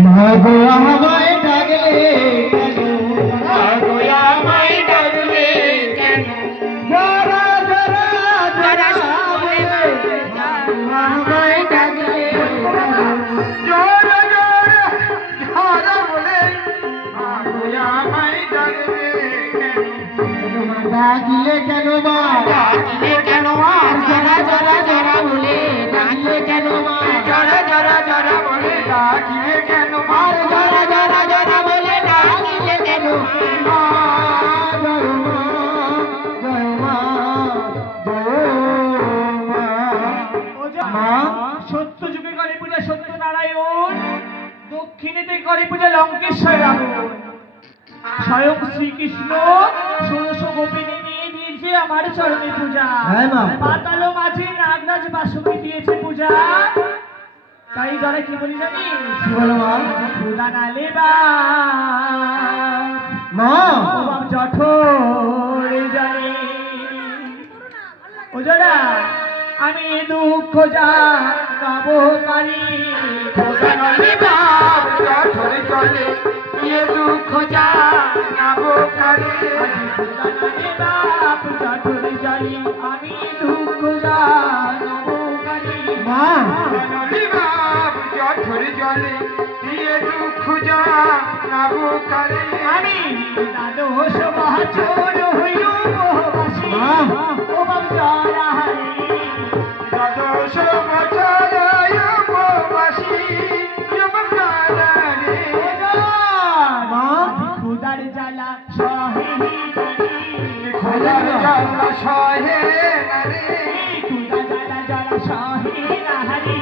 মাগো আমায় ডাকলে মাগো আমায় ডাকলে কেন? জরা জরা জরা বলে আমায় ডাকলে জরা জরা জরা বলে মাগো আমায় ডাকলে ডাকলে কেন মা? ডাকলে কেন মা? জরা জরা জরা বলে ডাকলে কেন মা? জরা জরা জরা বলে ডাকলে কেন মা? জরা জরা জরা বলে ডাকলে কেন মা? সত্য যুগে কালী পূজা সত্যনারায়ণ, দক্ষিণেতে কালী পূজা লঙ্কেশ্বর রাবণ। স্বয়ং শ্রীকৃষ্ণ 16 গোপিনী নিয়ে দিয়েছে আমার চরণে পূজা। হ্যাঁ মা। পাতাল মাঝে নাগরাজ বাসুকি দিয়েছে পূজা। তাই যারা কি বলি জানি, কি বলো মা? খুদা নালে বা মা বাপ জঠরে জানে ও যারা আমি দুঃখ যা গাবো পারি। খোদা নলে বাপ জঠরে চলে এ দুঃখ জানাবো কারে। খুদা নালে বাপ জঠরে জানি আমি দুঃখ যা গাবো পারি। মা খোদা নলে বাপ জঠরে চলে এ দুঃখ জানাবো কারে। আমি দ্বাদশ বছর হইল উপবাসী। ও বাপ যারা হারি দ্বাদশ বছর উপবাসী যমকারে। মা খুদার জ্বালা সহে খোদার জ্বালা সহে নারে। খুদা জ্বালা জ্বালা সহে নাহারি।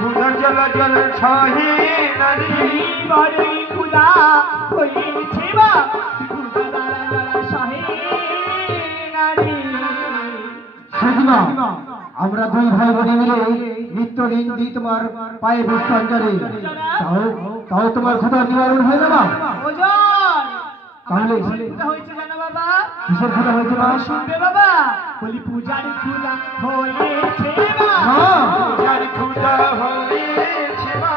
খোদার জ্বালা জ্বালা সহে নারে। বড়ই খুদা হয়েছে বা খুদা জ্বালা জ্বালা সহে নারী। সখিমা আমরা দুই ভাই বোনে মিলে নিত্যদিন দিই তোমার পায়ে পুষ্পাঞ্জলি। তাও তাও তোমার ক্ষুধার নিবারণ হয় না মা? ওজন তাহলে পূজা হয়েছে জানো বাবা? কিসের ক্ষুধা হয়েছে মা? শুনবে বাবা, বলি পূজার খুদা হয়েছে বা মা পূজার ক্ষুধা হয়েছে মা।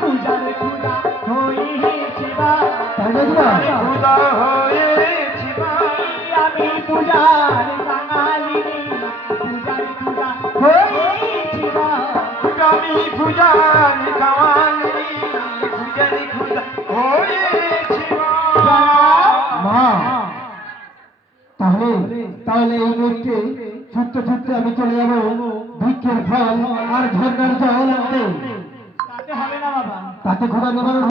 পূজার খুদা হয়েছে বা তাই নাকি মা? ক্ষুধা হয়েছে মা। আমি পূজার বাঙালি পূজার খুদা হয়েছে বা আমি পূজার কামালি পূজার ক্ষুধা হয়েছে মা। মা তাহলে তাহলে এই মুহূর্তে ছুটতে ছুটতে আমি চলে যাবো ভিক্ষের ফল আর ঝর্ণার জল আনতে। তাতে হবে না বাবা। তাতে ক্ষুধা নিবারণ